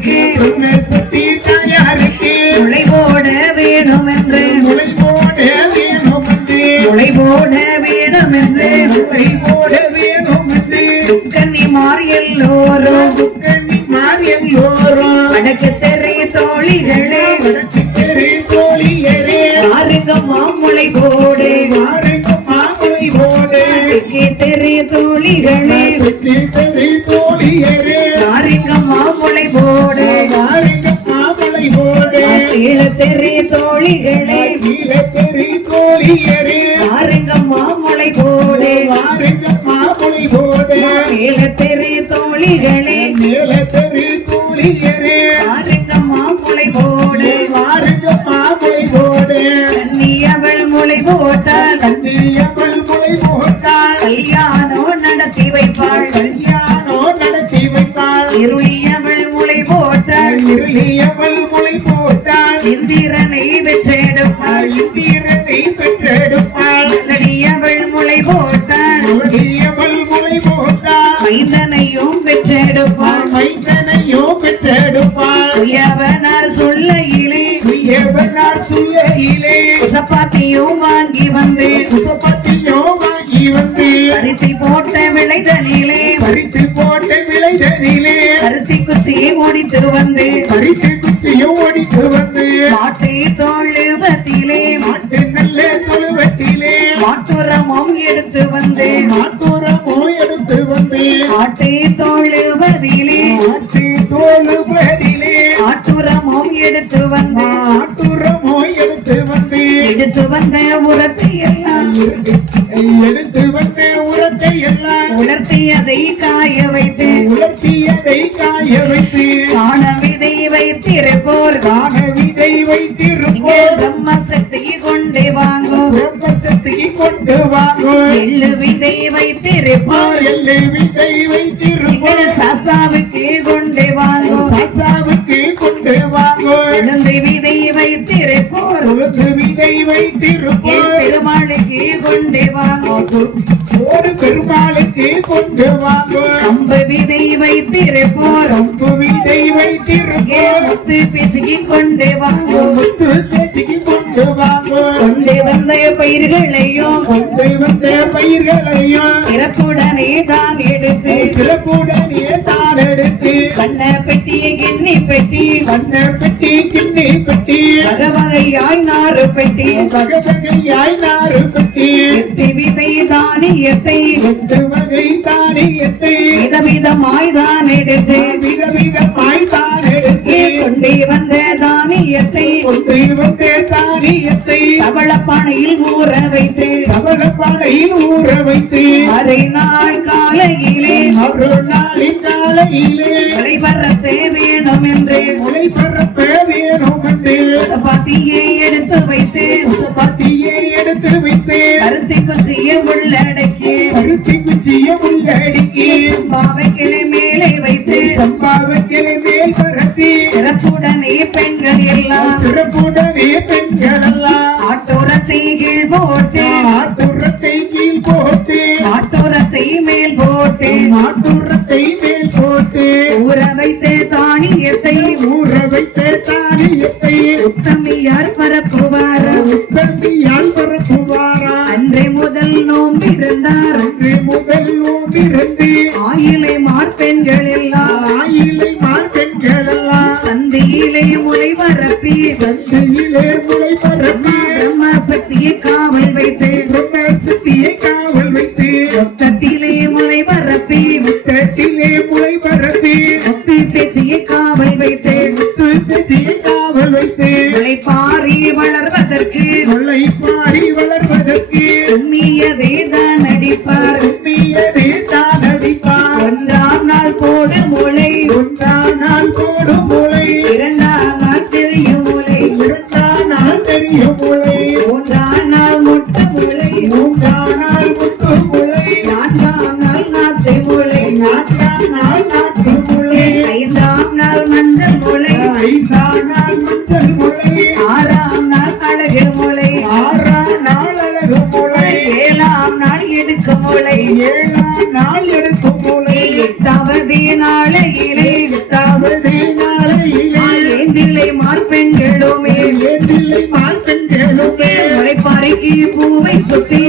தாயாருக்கு சக்தி தாயாருக்கு முளை போட வேணும் என்று முளை போட வேணும் என்று முளை போட வேணும் என்று முளை போட வேணும் என்று கன்னிமார் எல்லோரும் கன்னிமார் எல்லோரும் வடக்கு தெரு தோழிகளே வடக்கு தெரு தோழியரே ஆறுங்க மாமுளை போடு ஆறுங்க மாமுளை போடு தெரு தோழிகளே தெரு தோழியரே ஆறுங்க மாமுளை போடு ஆறுங்க மாமுளை போடு கீழ தெரு தோழிகளே கீழ தெரு தோழியரே ஆறுங்க மாமுளை போடு ஆறுங்க மாமுளை போடு கீழ தெரு தோழிகளே மேல தெரு தோழியரே ஆறுங்க மாமுளை போடு ஆறுங்க மாமுளை போடு கன்னியவள் முளை போட்டால் கன்னியவள் முளை போட்டால் கல்யாணம் நடத்தி வைப்பாள் கல்யாணம் நடத்தி வைப்பாள் இருளியவள் முளை போட்டாள் இருளியவள் முளை போட்டால் இந்திரனை பெற்றெடுப்பாள் இந்திரனை பெற்றெடுப்பாள் நடியவள் முளை போட்டாள் நடியவள் முளை போட்டால் மைந்தனையும் பெற்றெடுப்பாள் மைந்தனையோ பெற்றெடுப்பாள் உயவனார் சொல்லையிலே உயவனார் சொல்லையிலே சப்பாத்தியும் வாங்கி வந்தேன் உசப்பத்தியோ வாங்கி வந்து பருத்தி போட்ட விளைதனிலே பறித்து போட்ட விளைதனிலே பருத்தி குச்சியை முடித்து வந்தேன் பறித்து குச்சியோ ஓடித்து வந்து மாட்டை தோழுவத்திலே மாட்டு நல்ல தொழுவத்திலே மாட்டுரமும் எடுத்து வந்தேன் மாத்தூரமோ எடுத்து வந்து மாட்டை தோழுவதிலே மாட்டு தோழுவதிலே மாட்டுரமும் எடுத்து வந்தேன் மாட்டுரமோ எடுத்து வந்த உரத்தை எல்லாம் எடுத்து வந்த உரத்தை எல்லாம் உலர்த்தியதை காய வைத்து உலர்த்தியதை காய வைத்து காண விதை வைத்திருப்போர் காண விதை வைத்திருப்போம் பிரம்ம சக்தி கொண்டு வாங்கும் பிரம்மசக்தி கொண்டு வாங்கும் எள்ளு விதை வைத்திருப்போர் எள்ளு விதை வைத்திருப்போம் சாஸ்தாவுக்கு கொண்டு வாங்கும் சாசாவுக்கு கொண்டு வாங்கும் உளுந்து விதை வைத்திருப்போர் உலகு விதை வைத்திருப்போம் பெருமாளுக்கு கொண்டு வாங்கும் ஒரு பெருமாளுக்கு கொண்டு வாங்கும் கம்பு விதை வைத்திருப்போர் கம்பு விதை வைத்திருப்போம் முத்து பிசுகி கொண்டு வாங்கும் முத்து தேச்சிக்கு கொண்டு வாங்கும் கொண்டு வந்த பயிர்களையும் கொண்டு வந்த பயிர்களையும் சிறப்புடனே தான் எடுத்து சிறப்புடனே தான் எடுத்து வண்ண பெட்டியை கிண்ணி பெட்டி வண்ண பெட்டி கிண்ணி பெட்டி வகவகையாய் நாறு பெட்டி வகவகையாய் நாறு பெட்டி எட்டு விதை தானியத்தை எட்டு வகை தானியத்தை விதவிதமாய் தான் எடுத்து விதவிதமாய் தான் எடுத்து கொண்டு வந்த தானியத்தை கொண்டு வந்த தானியத்தை தவளப்பானையில் ஊற வைத்து கவலப்பானையில் ஊற வைத்து அரை நாள் காலையிலே ஒரு நாளின் காலையிலே விளைபரத்து வேணும் என்று முளை பரப்ப வேணும் என்று சப்பாத்தியை எடுத்து வைத்து சப்பாத்தியை எடுத்து வைத்து கருத்தி குச்சியை உள்ளடக்கி பருத்தி குச்சியை உள்ளடக்கி பாவைக்கிளை மேலே வைத்து சம்பாவக்கிளை மேல் பரப்பி சிறப்புடனே பெண்கள் எல்லாம் சிறப்புடனே பெண்கள் எல்லாம் ஆட்டோரத்தை கீழ் போட்டு ஆட்டுரத்தை கீழ் போட்டு ஆட்டோரத்தை மேல் போட்டு ஆட்டுரத்தை மேல் போட்டு ஊற வைத்து தானியத்தை ஊற வைத்த தானியத்தை உத்தமியார் பரப்புவார் உத்தம்பியால் பரப்புவாரா அன்றை முதல் நோம்பிருந்தார் அன்று முதல் ஓம்பிருந்து ஆயிலை மார்பெண்கள் எல்லாம் ஆயிலை மார்பெண்கள் எல்லாம் சந்தியிலே முளை பரப்பி சந்தையிலே முளை பரப்பி பிரம்மசக்தியை காவல் வைத்து பிரம்மசக்தியை காவல் வைத்து மொத்தத்திலே முளை பரப்பி முத்தட்டிலே முளை பரப்பி முத்து பேச்சியை காவல் வைத்து முத்துச்சியை காவல் வைத்து முளைப்பாரி வளர்வதற்கு முளை பாடி வளர்வதற்கு உண்மையதே தான் அடிப்பார் உண்மையதே தான் அடிப்பார் ஒன்றாம் நாள் போடு முளை ஒன்றாம் நாள் போடும் முளை இரண்டாம் நாள் தெரியும் முளை இரண்டாம் நாள் தெரியும் முளை மூன்றாம் நாள் முட்டு முளை மூன்றாம் நாள் முத்து முளை நான்காம் நாள் நாத்து முளை நான்காம் நாள் நாட்டு முளை ஐந்தாம் நாள் மஞ்சள் முளை ஐந்தாம் நாள் மஞ்சள் முளை ஆறாம் நாள் அழகு முளை ஆறாம் நாள் அழகு முளை ஏழாம் நாள் எடுக்கு முளை பருகி பூவை சுத்தி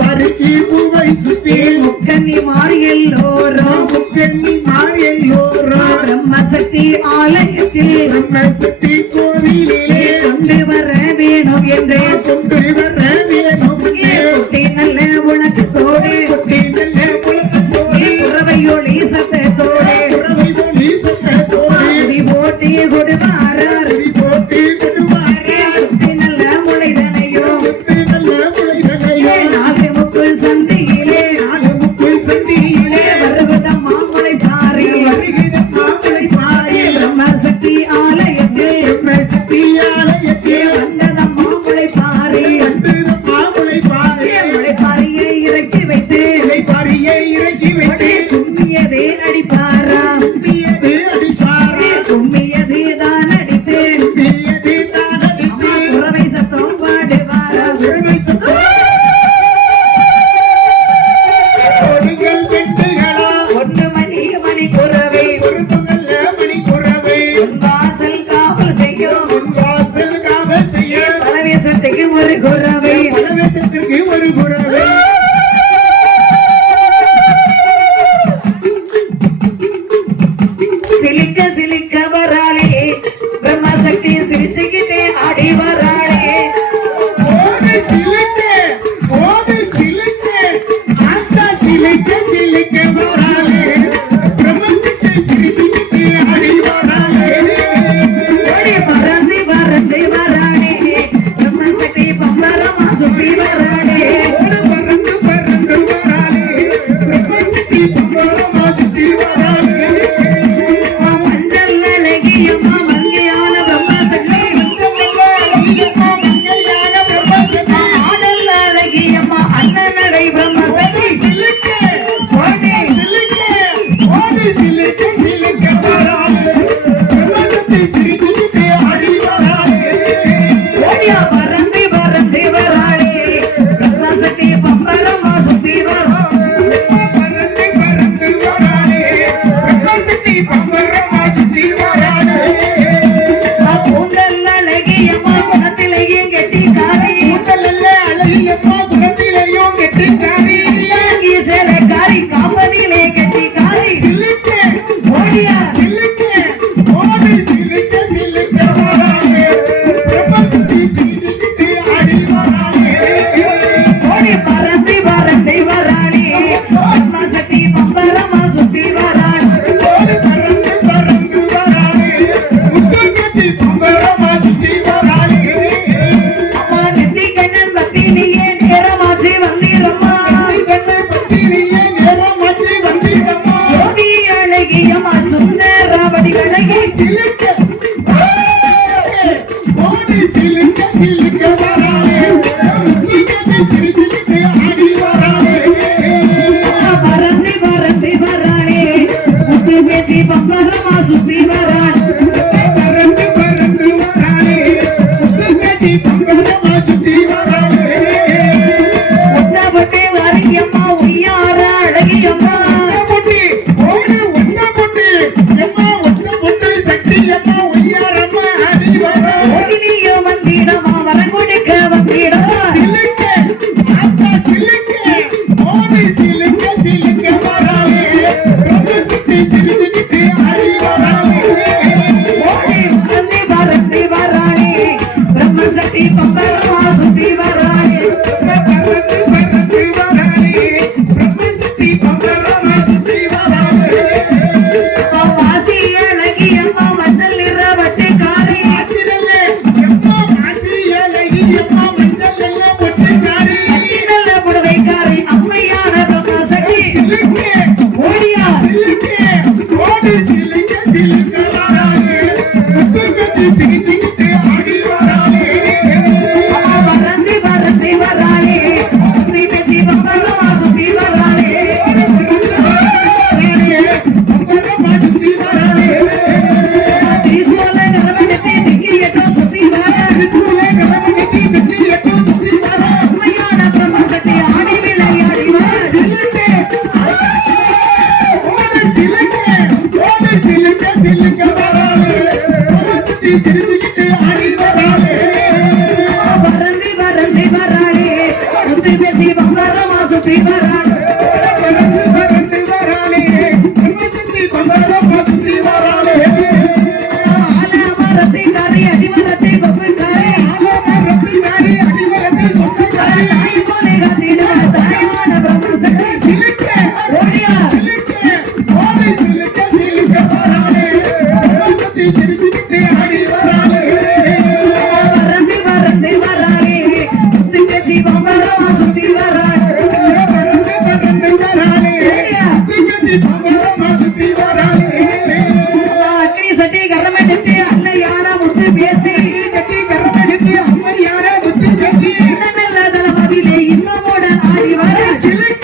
பருக்கி பூவை சுத்தி முக்கண்ணி மாறி எல்லோரும் முக்கண்ணி மாறி எல்லோரும் பிரம்மசக்தி ஆலயத்தில் பிரம்மசக்தி கோவிலிலே கொண்டு வர வேணும் என்றே கொண்டு வர வேணும் குட்டி நல்ல உணக்கத்தோடு குட்டி நல்ல குலத்தோடு குறவையொளி சத்தத்தோடு குறவை ஒளி சத்தத்தோடு அடி போட்டி கொடுவாரார் போட்டி கொடுவாரே குட்டி நல்ல முளைதனையும் குட்டி நல்ல முளைதனையோ நாகமுக்குள் சந்தையிலே நாகமுக்குள் சந்தியிலே வருவதம்மா முளை பாரி வருகிற மாமலை பாரி பிரம்மசக்தி ஆலயத்தில் பிரம்மசக்தி ஆலயத்தில் வந்ததம்மா முளை பாரி வந்திர மாமலை பாரி முளை பாரியை இறக்கி வைத்து பாரியை இறக்கி வைத்து கும்மியதே அடிப்பாராம் கும்பியது அடிப்பாரே கும்மியதே தான் அடித்து கும்பியது தான் அடித்து குறவை சத்தம் பாடுவாராம் குறவை சத்தம் கொடுங்கள் வெட்டுகளா ஒன்று மணி மணி குறவை பொறுப்புகள்ல மணி குறவை வாசல் காவல் செய்யும் வாசல் காவல் செய்ய பலவேசத்துக்கு ஒரு குறவை பலவேசத்திற்கு ஒரு குறவை சிலிக்க சிலிக்க வராளே பிரம்மசக்தி சிரிச்சுக்கிட்டே ஆடி வராளே ஓடு சிலுக்கு ஓடு சிலுக்கு ஆத்தா சிலுக்கு சிலுக்கு வராளே பிரம்மசக்தி சிரிச்சுக்கிட்டு ஆடி வராளே ஓடி பறந்து பறந்து வராளே பிரம்மசக்தி பம்பரமா சுத்தி வராளே ஓடு பறந்து பறந்து வராளே பிரம்மசக்தி பம்பரமா சுத்தி வராளே மஞ்சள் அழகியம்மா மங்கையான பிரம்மசக்தி ஆடல் அழகியம்மா அண்ணன் நடை பிரம்மசக்தி ஓடியா பறந்து பறந்து வராளே பிரம்மசக்தி பம்பரமா சுத்தி வராளே கூந்தல் அழகியம்மா குணத்திலேயே கெட்டிக்காரி தாங்கி சேலைக்காரி காப்பதிலே கெட்டிக்காரி ஓடியா ஓடி பறந்து பறந்து வராளே பிரம்மசக்தி பம்பரமா சுத்தி வராளே அம்மா நெத்தி கண்ணன் பத்தினியே நேரமாச்சு வந்தீரம்மா ஜோதி அழகியம்மா சுந்தராவதி அழகி பறந்து பறந்து வராளே முத்து பேசி பம்பரமா சுத்தி வராள் முத்தப்பட்டு வரையம்மா உய்யார அழகியம்மா ஓடினியோ வந்திடமா வரம் கொடுக்க வந்திடமா ஓடி பறந்து பறந்து வராளே பிரம்மசக்தி பம்பரமா சுத்தி வராளே வாசி அழகியம்மா மஞ்சள் நிற வட்டுக்காரி நல்ல புடவைக்காரி அம்மையான பிரம்மசக்தி ஓடியா பறந்து பறந்து வராளே முத்து பேசி பம்பரமா சுத்தி வராளே திரிசூல நிலவெடுத்து திக்கிரியட்டும் சுத்தி வர சுத்தி வராளே பறந்து பறந்து வராளே பிரம்மசக்தி பம்பரமா சுத்தி வராளே ஆலமரத்தை காரி அடிமரத்தை கொப்புக்காரே ஆலமரத்தினாரே அடிமரத்தை சொந்தக்காரே தாய் போலே காத்திடுவார் தாயான பிரம்மசக்தி சிலுக்க ஓடியா சிலுக்க ஓடி சிலுக்க வராளே பிரம்மசக்தி சிரித்துக்கிட்டே ஆடி வராளே பறந்து பறந்து வராளே முத்து பேசி பம்பரமா சுத்தி வராளே பறந்து பறந்து வராளே பிரம்மசக்தி பம்பரமா சுத்தி வராளே அக்னி சட்டி கரமெடுத்து அன்னையான முத்து பேசி கட்டி கரமெடுத்து அம்மையார முத்து கட்டி நல்ல தளபதியிலே இன்னமோட ஆடி வர சிலுக்க